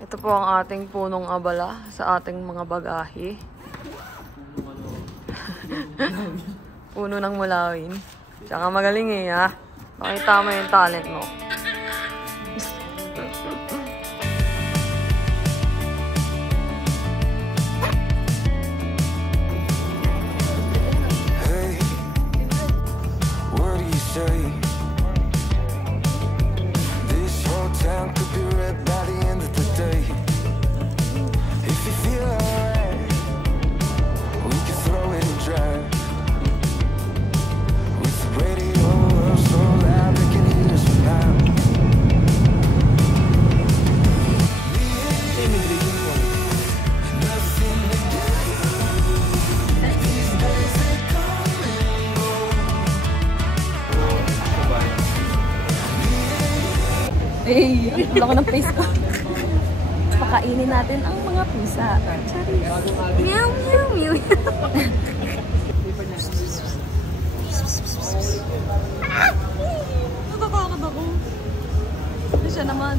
Ito po ang ating punong abala sa ating mga bagahe. Puno ng mulawin. Tsaka magaling eh, ha? Makita mo yung talent mo. Hey, what do you say? This whole town could be red by the end of the day. If you feel alright, we can throw it in drive. With the radio up so loud they can hear us now. Nothing to do. These days they come and go. Eh, wala ko ng face ko. Pakainin natin ang mga pusa. Charis. Meow, meow, meow. Natatakot ako. Hindi siya naman.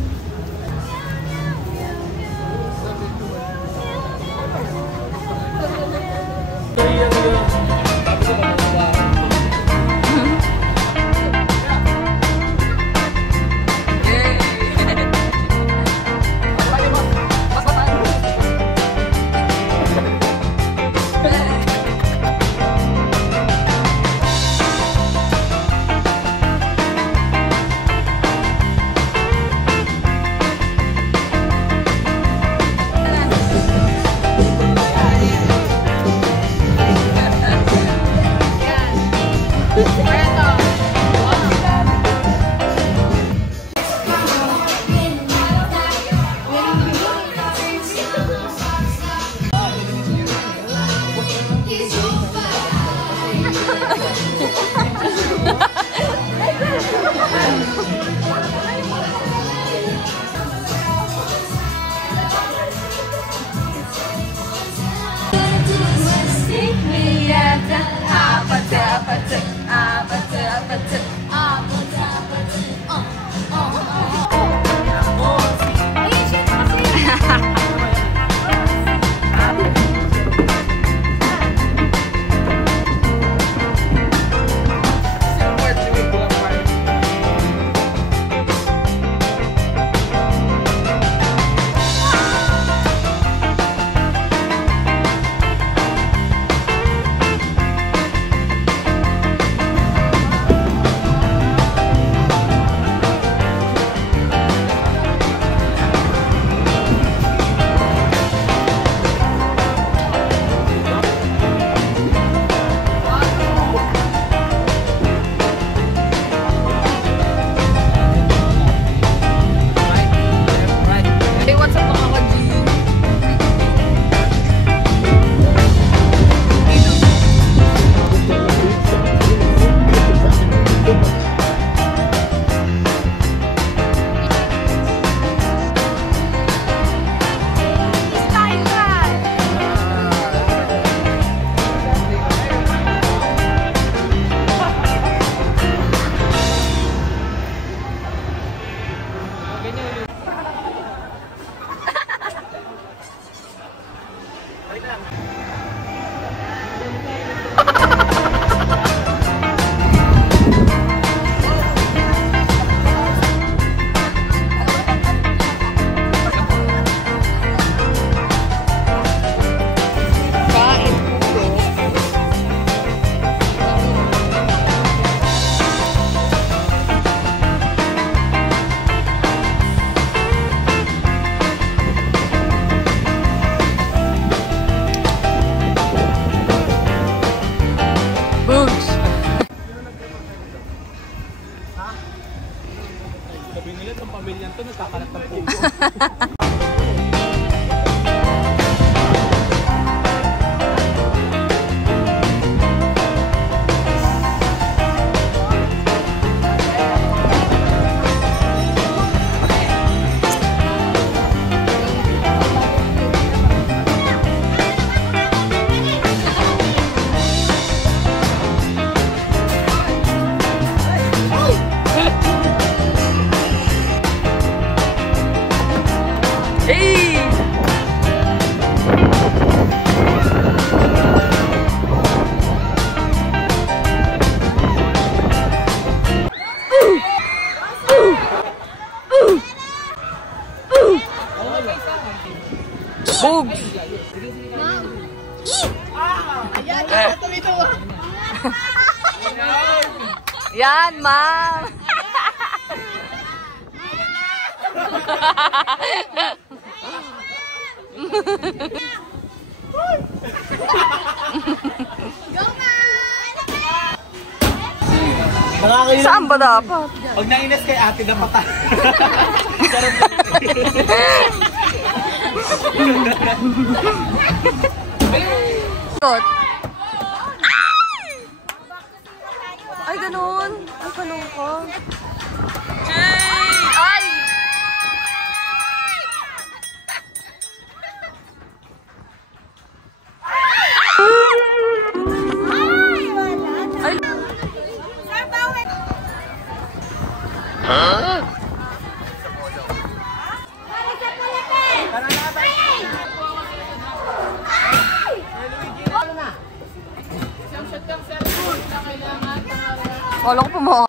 Sabi nila itong pamilyang to nagkakalat ng pugo. Hey! Boobs! Yan, ma'am! Nakakailan. Saan ba dapat? Pag nainis kay ate, dapat Kot. Ay, ganun. Ay, kalungkot. Jay! Ay! Ay! Wala ko pa mo.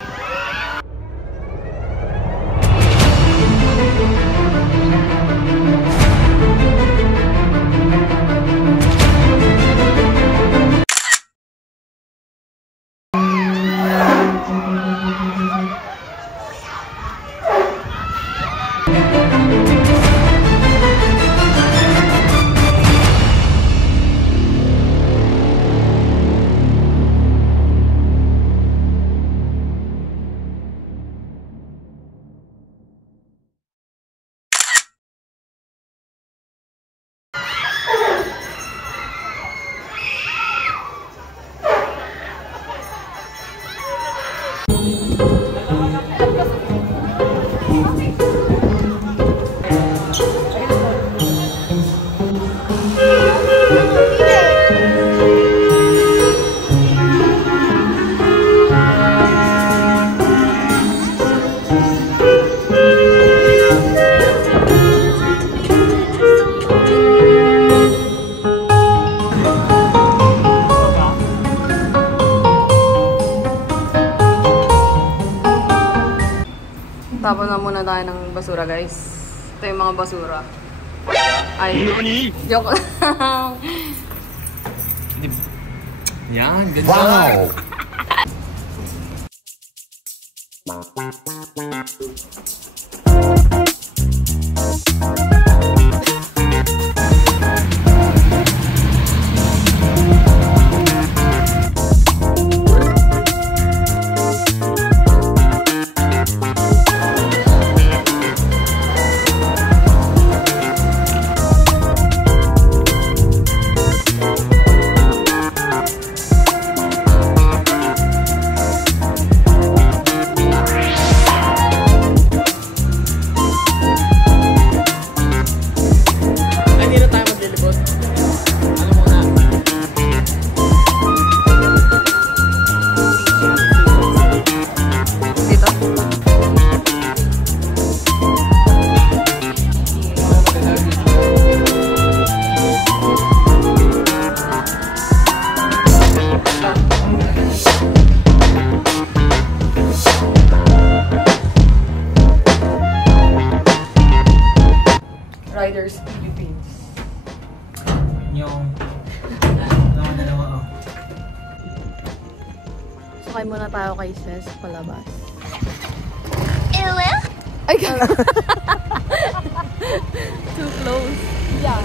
Tapon na muna tayo ng basura, guys. Ito yung mga basura. Ay, joke lang. Yan, ganda. Wow! Riders Philippines. Yung dalawa. Sakay muna tayo kay Ses palabas. Ay, Too close. Yeah.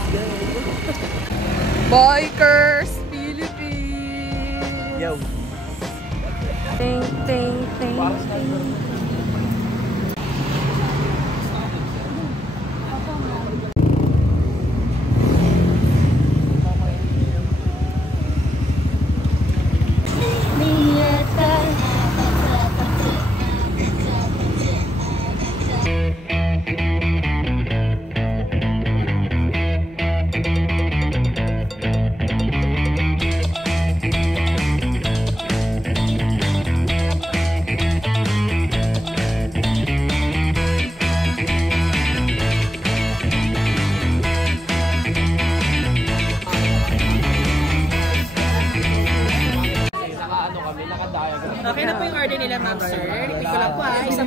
Bikers Philippines! Yo. Ting, ting, ting.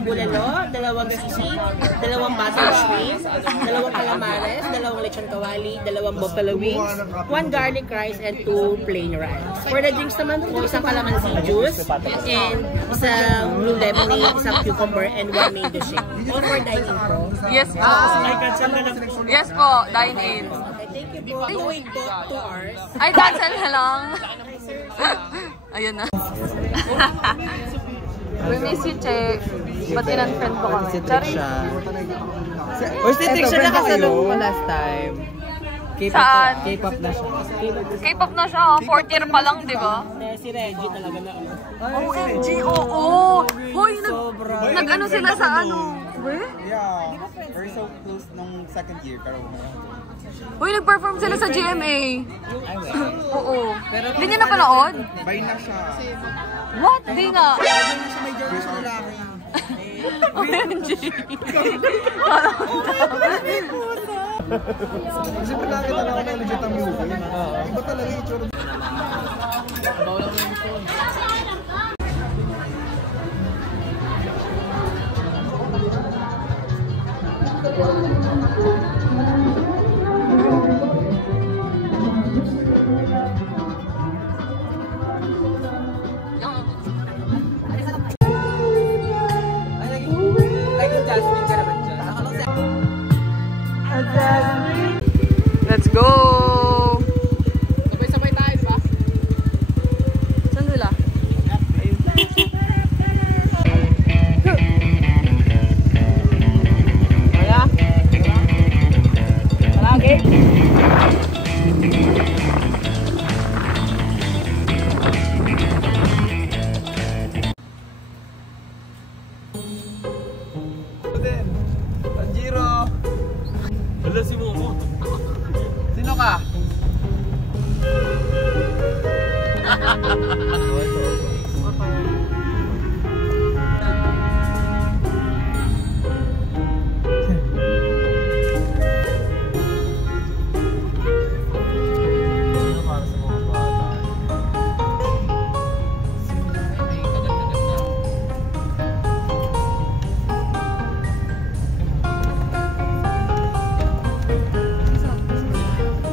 dalawang bulalo, dalawang sisig, dalawang butter shrimp, dalawang calamares, dalawang lechon kawali, dalawang buffalo wings, 1 garlic rice, and 2 plain rice. For the drinks naman po, isang calamansi juice, and isang blue lemonade, isang cucumber, and 1 mango shake. All for dining po. Yes po. Yes po, dine in. Thank you po. Wait po, 2 hours. Ay, cancel na lang. Ayun na. We miss you, Che. Ba't in-unfriend ko kami? Charis. Or si Trixia nakasalong mo last time. Saan? K-pop na siya. K-pop na siya. 4th year pa lang, di ba? Si Reggie talaga na. OMG, oo. Hoy, nag-ano sila sa ano? Yeah. We're so close nung second year. Pero Hoy, nag-perform sila sa GMA. Oo. Hindi niya napanood? bay na siya. What? Di nga. May jersey sa lalaki. OMG. Kasi pala kita na ako legit ang movie. Iba talaga yung itsura. Let's go! Sabay-sabay tayo, ba? Saan sila? Wala? Palagi? Tanjiro! Wala si Momo. Sino ka?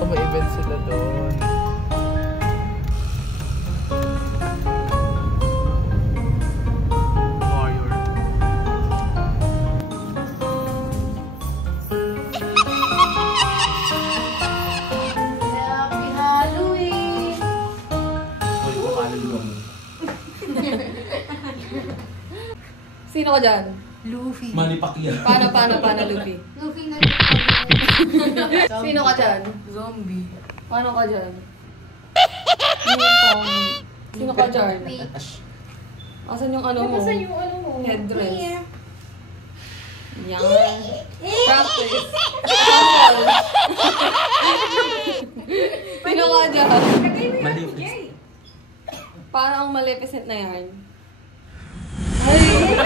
May event sila doon. Warrior. Happy Halloween! Sino ka dyan? Luffy. Manipakya. Paano, Luffy? Luffy na Sino ka dyan? Zombie. Paano ka dyan? Sino ka dyan? Asan yung ano mo? Asan yung ano mo? Headdress. Yan. Practice. Sample. Sino ka dyan? Maleficent. Paano ang Maleficent na yan? Ay!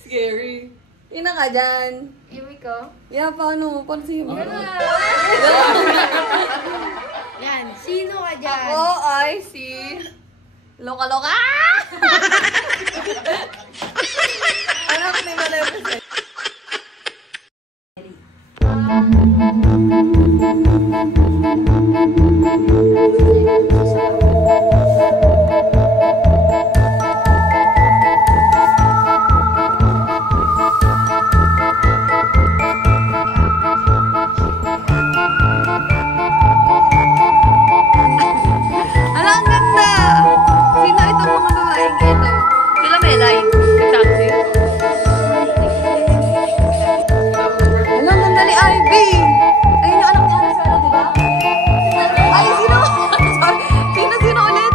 Scary. Sino ka dyan? Iwi ko. Yeah, paano? Paano sino? Yan. Sino ka dyan? Ako ay si... Loka-loka! Anak ni Maleficent. Ala, ang ganda! Sino itong mga babaeng ito? Sila may line. Taxi. Ala, ang ganda ni Ivy! Ayun yung anak ni Arisela, di ba? Ay, sino? Sorry. Sino ulit?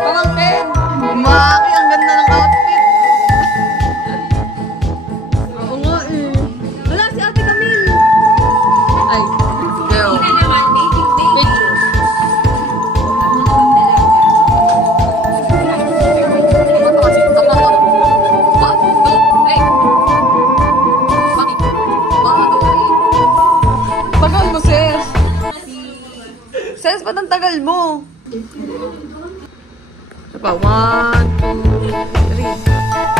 Pamangkin. Maki, ang ganda ng outfit. Oo nga eh. Wala, si Ate Camille. Ay, girl. Picture. Tagal mo, sis. Sis, ba't ang tagal mo? Ito pa, 1, 2, 3.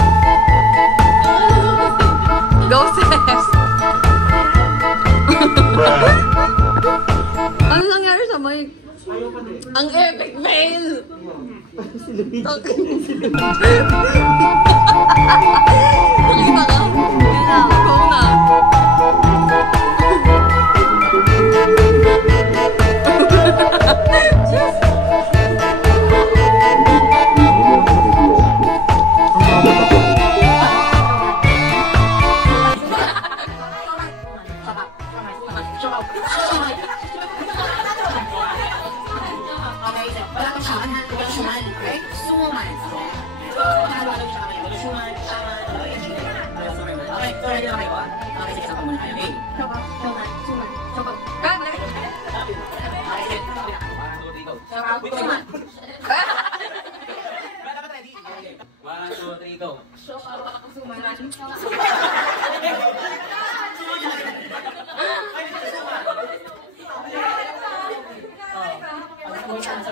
Nakita ka? Yan na, go na.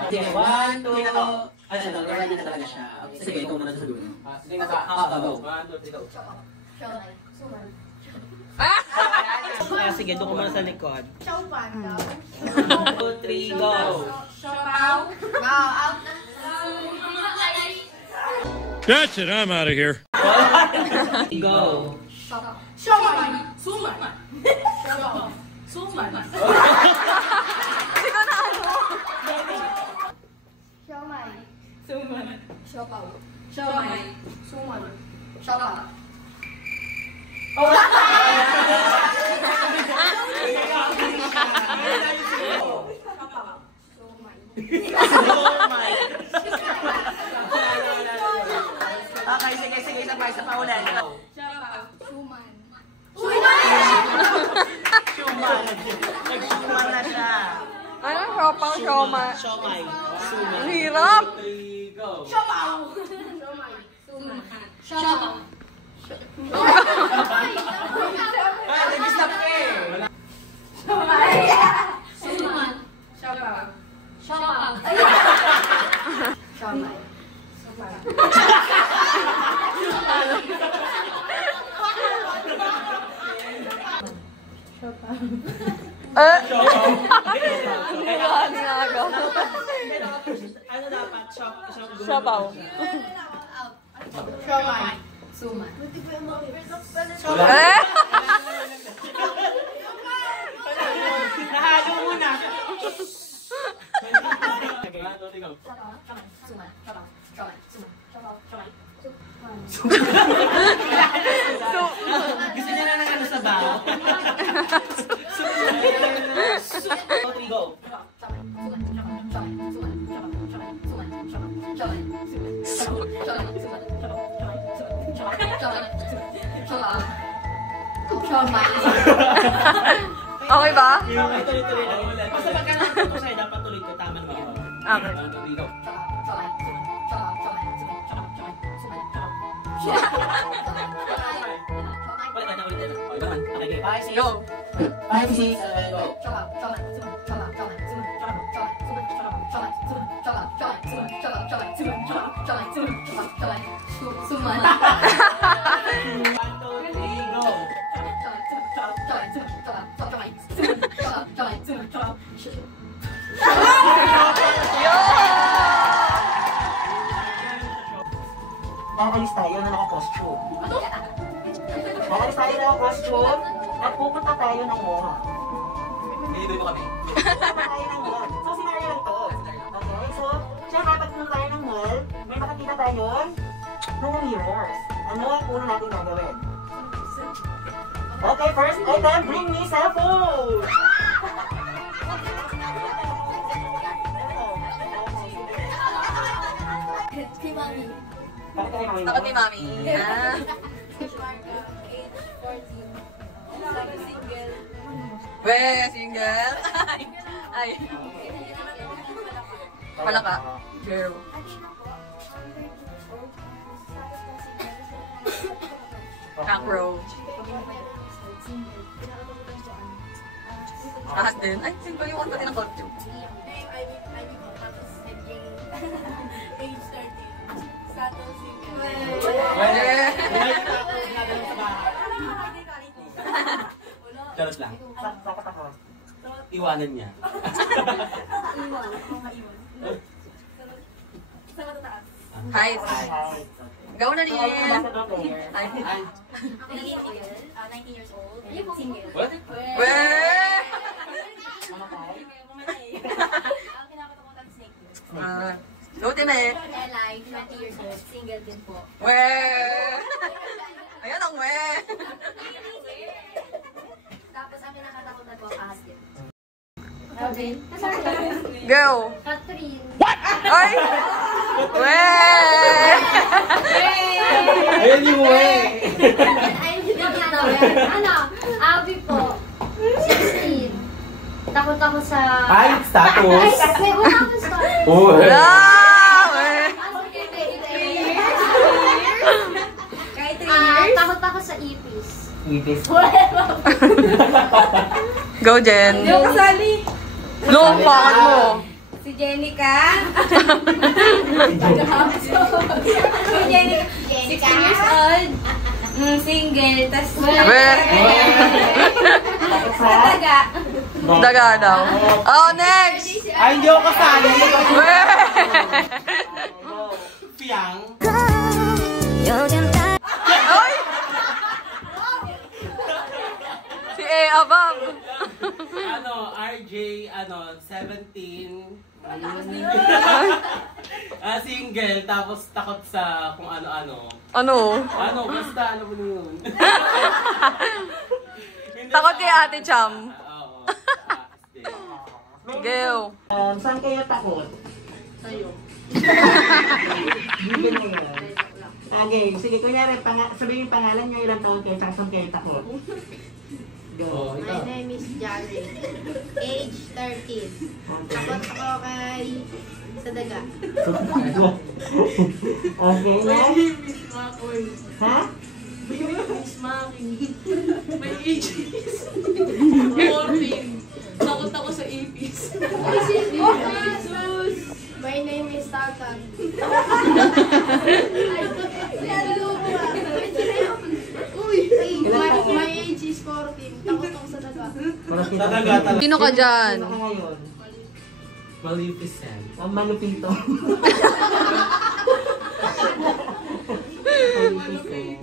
Sige, 1, 2, ay, ito, gawin na talaga siya. Sige, ikaw muna sa dulo. Sige, go. 1, 2, 3, go. Sige, doon ko muna sa likod. 2, 3, go. That's it, I'm out of here. Go. Ikaw na ano? Okay, sige, isa pa ulit. Shuman na siya. Ano? Siopaw, siomay. Siomay. Ang hirap. 3, go. Nag-stop ka eh. Ano dapat? Siopaw. Eh? Nahalo muna. Gusto niya na ng ano sa baho? Go. Okay ba? Okay, tuloy-tuloy lang. Basta pagka nakatuto sa'yo, dapat tuloy ko. Tama naman yun. Okay. 1, 2, 3, go. Ulit na. Okay, 5, 6. Go. 5, 6, 7, go. Suman. 1, 2, 3, go. Makalis tayo na naka-costume. Makalis tayo na naka-costume at pupunta tayo ng mall. Nilibre mo kami. Pupunta tayo ng mall. So, scenario lang to. Okay, so, syempre, pag pupunta tayo ng mall, may makakita tayo 2 mirrors. Ano ang una natin gagawin? Okay, first item, bring me cellphone! Takot ni Mami. Ah. We, single. Ay. Wala ka. Girl. Cockroach. Ahas din. Ay, single yung pati ng costume. Age 13. Status single. Charot lang. Iwanan niya. Iwan. Mga iwan. Sa matataas. Hi. Go na Neil. Ako naging oil, 19 years old, single. What? Weh! Ang kinapat ako ng snake. Ultimate. Eli, 20 years old, single din po. Weh! Ayan ang weh! Tapos ang pinakatakutan ko, acid. Go! Catherine. Ay! Weh! Ayun yung way. Ayun yung ano, Abby po, 16. Takot ako sa... Ay, status. Wait, wala akong story. Oh, Wala! Weh! Takot ako sa ipis. Ipis. Go, Jen. No, bakit mo? Si Jenica. Si Jenica. 16 years old. Single. Tas Weh! sa daga. Daga daw. Oh, next! Ay, hindi ako kasali. Weh! Piyang. Ay! Si A above. RJ, 17. Single, tapos takot sa kung ano-ano. Ano? Basta, ano mo yun? Takot kay Ate Cham. Oo. Go. Saan kayo takot? Sa'yo. Okay, sige, kunyari, sabihin yung pangalan nyo, ilang taon kayo, saan kayo takot? Go. My name is Jared. Age 13. Takot ako kay sa daga. Okay, next. Ha? My age is 14. Takot ako sa ipis. My name is Tatan. My age is 14. Takot ako sa daga. Talaga. Sino ka dyan? Sino ka ngayon? Maleficent. Ang malupito.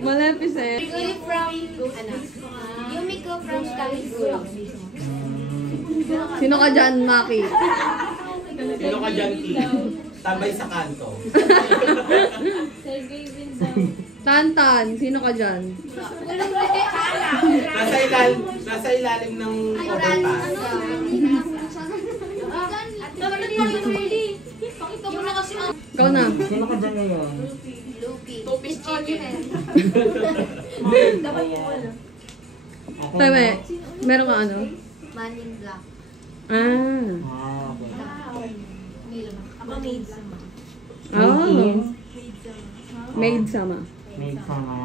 Maleficent. Yumi from, Yumiko from Scaligula. Sino ka dyan, Maki? Sino ka dyan, T? Tambay sa kanto. Tantan, sino ka dyan? Nasa ilalim ng overpass. Pakita mo na kasi ang Ikaw na. Sino ka dyan ngayon? Lupi. Tupis chicken. Tama, meron ka ano? Manning Black. Ah. Ako maid sama. Oh. Maid sama. Maid sama.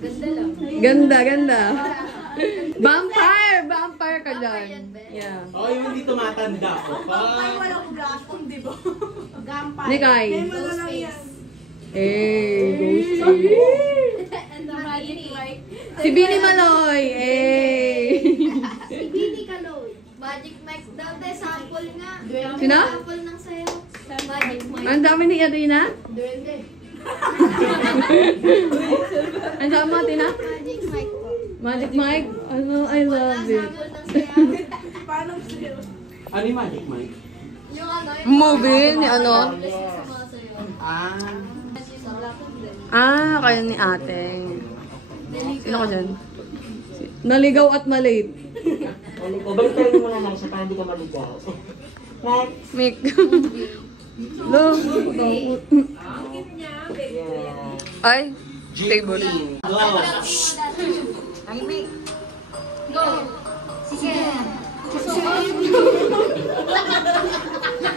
Ganda lang. Ganda. Vampire! Vampire ka dyan. Yeah. Yung hindi tumatanda ko pa. Walang gapon, di ba? Gampay. Nikay. Ghostface. Ghosty. And the Magic Mike. Si Bini Maloy. Si Bini Kaloy. Magic Mike daw, te, sample nga. Sino? Sample ng sayo. Magic Mike. Ang dami ni Adrina? Duwende. Ang dami mo, Tina? Magic Mike po. Magic Mike? Ano, I love it. Sample ng sayo. Paano sayo? Ano yung Magic Mike? Yung ano, Movie ni ano? sumasayo. Kayo ni ate. Sino ka dyan? Naligaw at malate. O, balik tayo muna lang siya para hindi ka maligaw. Next. Mick. Lo. Yeah. Ay, table. Go! Go! Sige!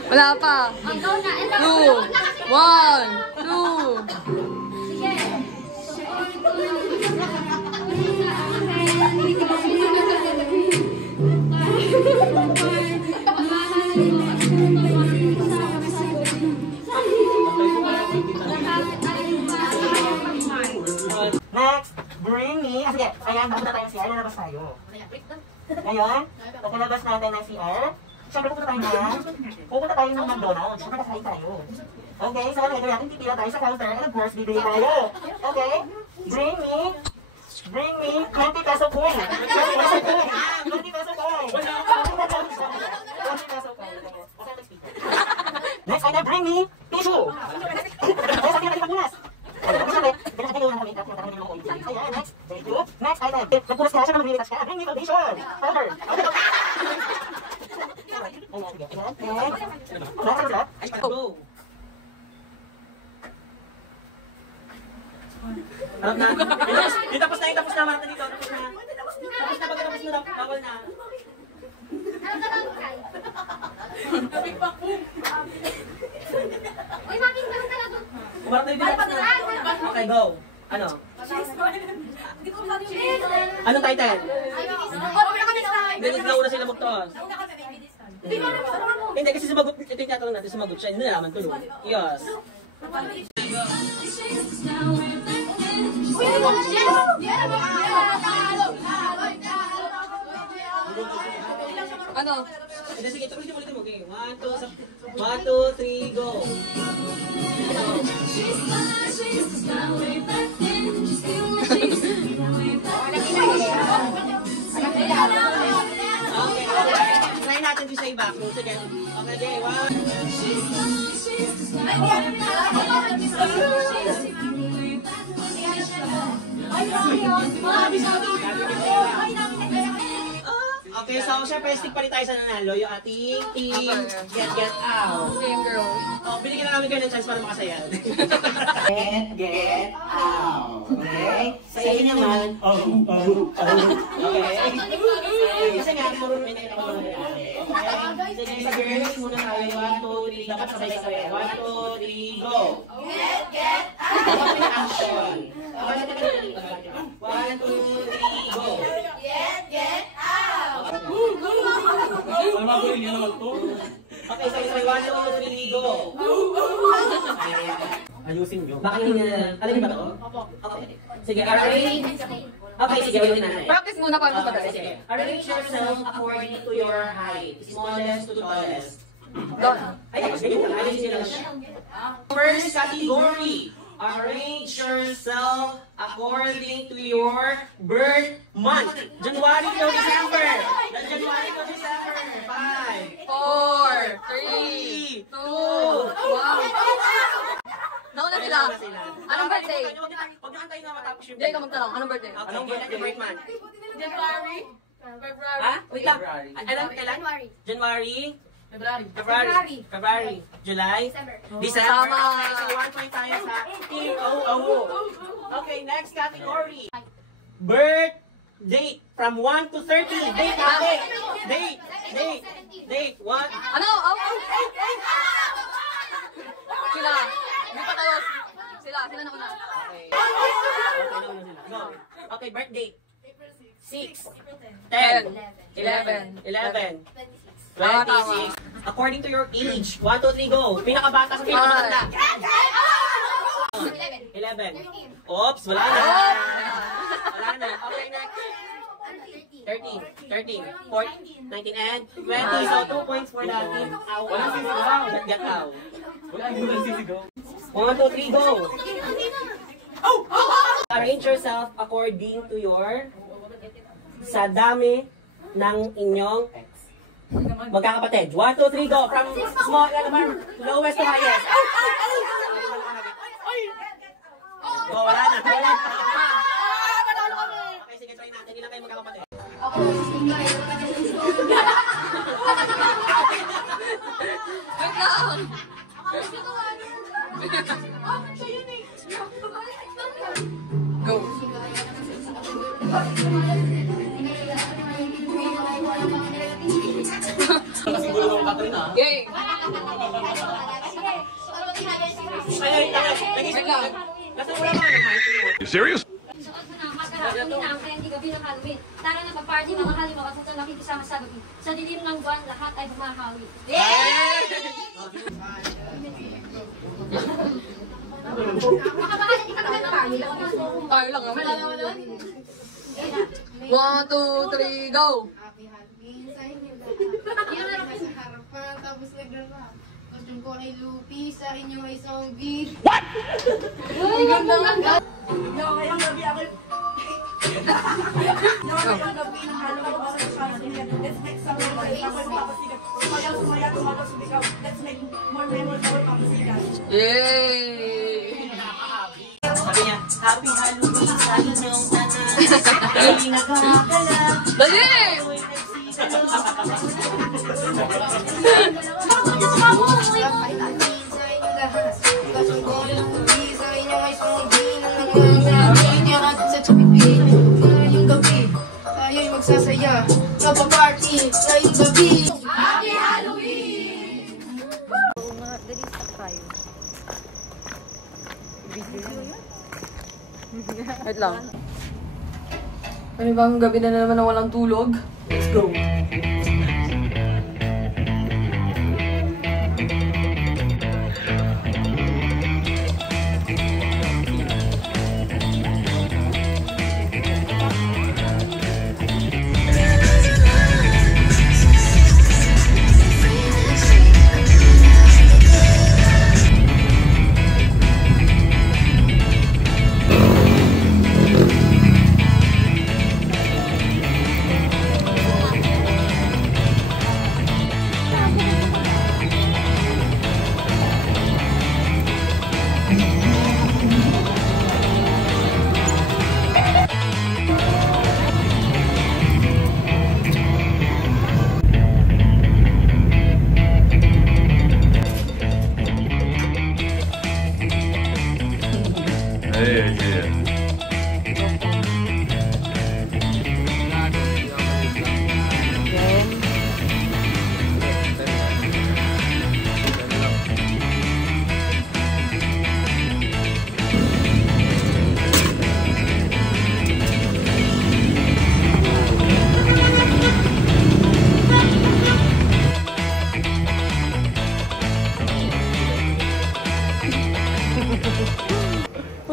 Wala pa. Go na! 2, 1, 2. Sige! Next, bring me. Sige, ayan, pupunta tayo ng CR. Lalabas tayo. Ngayon, pagkalabas natin ng CR, siyempre pupunta tayo ng McDonald's. Pupunta tayo. Okay, so ano natin, titira tayo sa counter. And of course, bibili tayo. Okay? Bring me 20 peso coin. 20 peso coin. 20 peso coin. 20 peso coin. Next, ano, bring me tissue. Next, item. Nagpunas ka siya, nag-relax ka. Bring me foundation. Powder. Go. Harap na. Tapos na. Tapos na. Tapos na. Bawal na. Uy, making ka talaga. Umarap na yung tapos na. Okay, go. Ano? Anong title? Bilis na una sila magtoos. Hindi, kasi sumagot. Ito yung tatanong natin, sumagot siya. Hindi naman tuloy. Yes. Ano? Sige, ulitin mo. Okay. 1, 2, 3, go. Try natin yung sa iba. Sige. Okay, 1. Okay, so syempre stick pa rin tayo sa nanalo, yung ating team Get Out. Game girl. Oh, binigyan na namin kayo ng chance para makasaya. Get Out. Okay? Sa inyo naman. Okay. Kasi nga, marunong na ako naman. Okay? Sige, sa girls, muna tayo. 1, 2, 3. Dapat sabay-sabay. 1, 2, 3, go! Get out! Action! 1, 2, 3, go! Get out! Ano ba yun? Yan naman to. Okay, sabay-sabay. 1, 2, 3, go! Ayusin nyo. Baka hindi na... Alam niyo ba ito? Opo. Okay. Sige, arrange. Okay, sige, ulit na. Practice muna para mas madali. Sige. Arrange yourself according to your height. Smallest to tallest. Ayun, sige lang. Ayusin nyo lang siya. First category. Arrange yourself according to your birth month. January to December. January to December. 5, 4, 3, 2, 1. Nauna sila. Anong birthday? Huwag na antayin na matapos yung Jay, ka magtanong. Anong birthday? Anong birth month? January. February. Ha? Wait lang. Alam, kailan? January. February. July. December. Tama. Okay, so 1 point tayo sa team OO. Okay, next category. Birth date from 1 to 30. Date. What? Ano? Sila. Hindi pa tayo. Sila na una. Okay. Go. Okay, birth date. 6, 10, 11, 26. According to your age. 1, 2, 3, go. Pinakabata sa pinakamatanda. 11. Oops, wala na. Okay, next. 13, 14, 19, and 20. So, 2 points for the team. Get out. Wala yung nagsisigaw. 1, 2, 3, go. Arrange yourself according to your sa dami ng inyong magkakapatid. 1, 2, 3, go. From small, lowest to highest. Go, wala na. Okay, sige, try natin. Ilan kayo magkakapatid? Wait lang. Go. Game. You serious? Tara na pa-party mga kalima at sa nakikisama sa gabi. Sa dilim ng buwan, lahat ay bumahawi. Tayo lang naman. 1, 2, 3, go! Happy sa inyo. Yung meron kayo sa harapan, tapos nagdala. Tapos Gusto ko ay Lupi, sa inyo ay zombie. What? Ang ganda lang. Ngayong gabi ako. Ngayong gabi ng halo ko sa Shazia. Let's make some memories. Sumaya, sumikaw. Let's make more memories for Papasikat. Yay! Sabi niya, Happy Halloween sa inyong anak. Hindi nagkakala. Dali! Magsasaya, magpa-party, ngayong gabi. Happy Halloween! Oo nga, dali sa tayo. Wait lang. Ano bang gabi na naman na walang tulog? Let's go!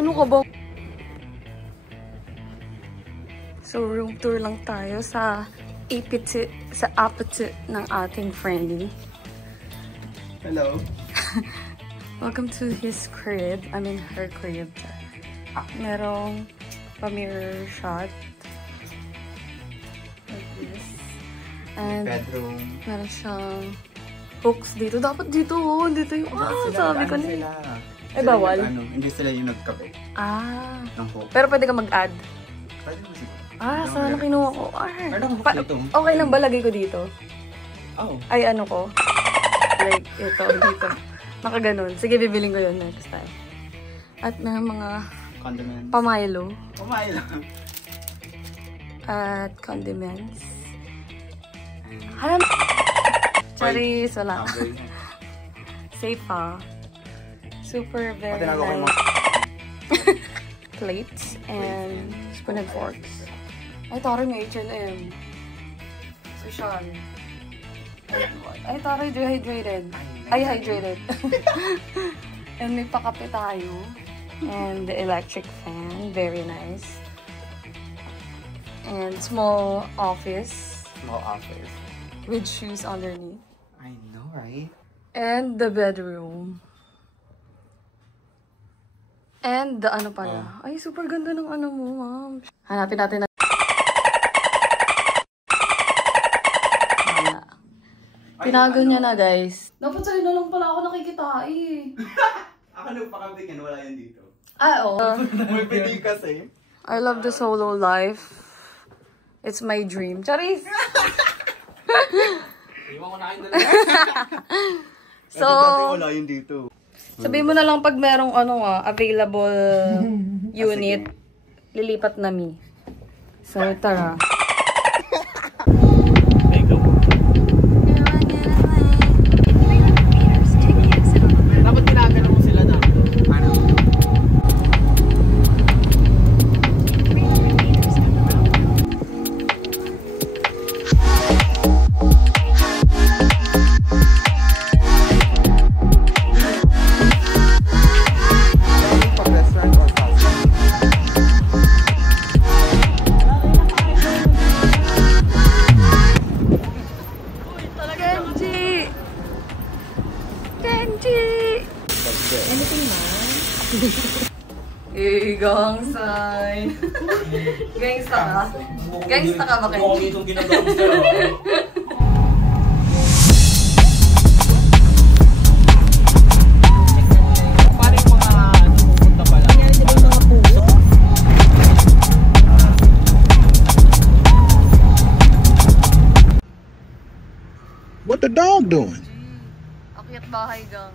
Ano ka ba? So, room tour lang tayo sa apatite ng ating friendly. Hello. Welcome to his crib. I mean, her crib. Merong pa-mirror shot. Like this. And Bedroom. meron siyang hooks dito. Dapat dito, oh. Dito yung, sabi ko na. Ay, bawal? Hindi sila yung nagkape. Ah. Ng hook. Pero pwede ka mag-add. Pwede mo siguro. Sana kinuha ko. Meron hook dito. Okay lang ba lagay ko dito? Oh. Ay, ano ko? Like, ito, dito. Nakaganon. Sige, bibiling ko yun next time. At meron mga Condiments. pamilo. Pamilo. At condiments. Halam! Charis, wala. Safe, ha? Super very nice. Plates and spoon and forks. Ay, taro may H&M. Social. Ay, taro dehydrated. Ay, hydrated. And may pakape tayo. And the electric fan. Very nice. And small office. Small office. With shoes underneath. I know, right? And the bedroom. And the ano pala. Ay, super ganda ng ano mo, ma'am. Hanapin natin na. Tinago niya na, guys. Dapat sa'yo na lang pala ako nakikita eh. Ako nagpakabigyan, wala yan dito. Ah, oo. May pili kasi. I love the solo life. It's my dream. Charis! Iwan ko na kayo dalawa. So, wala yun dito. sabihin mo na lang pag merong available unit, lilipat na mi. So, tara. Dapat ginagano mo sila na. Ano? gangsay. Gangsta ka? Gangsta ka ba kayo? Mukhang itong ginagawa ko sa'yo. Paano yung mga pupunta pala? What the dog doing? Akyat bahay gang.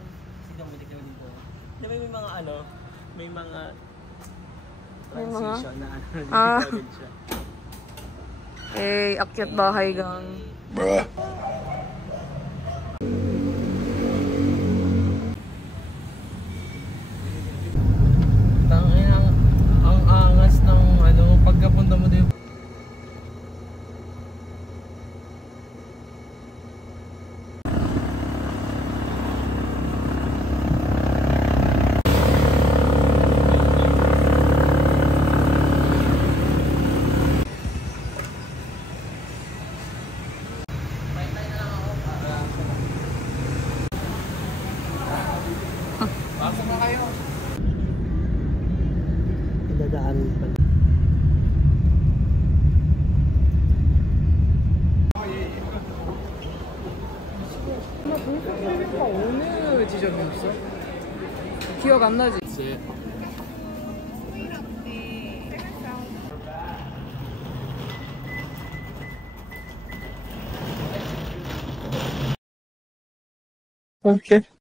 Di ba may mga ano, may mga May mga? transition na ano, Ah. recorded siya. Eh, akyat bahay gang. Bruh. Tangin ang angas ng ano, pagkapunta mo dito. Dadaan pa. 어느 지점이었어? 기억 안 나지? Okay.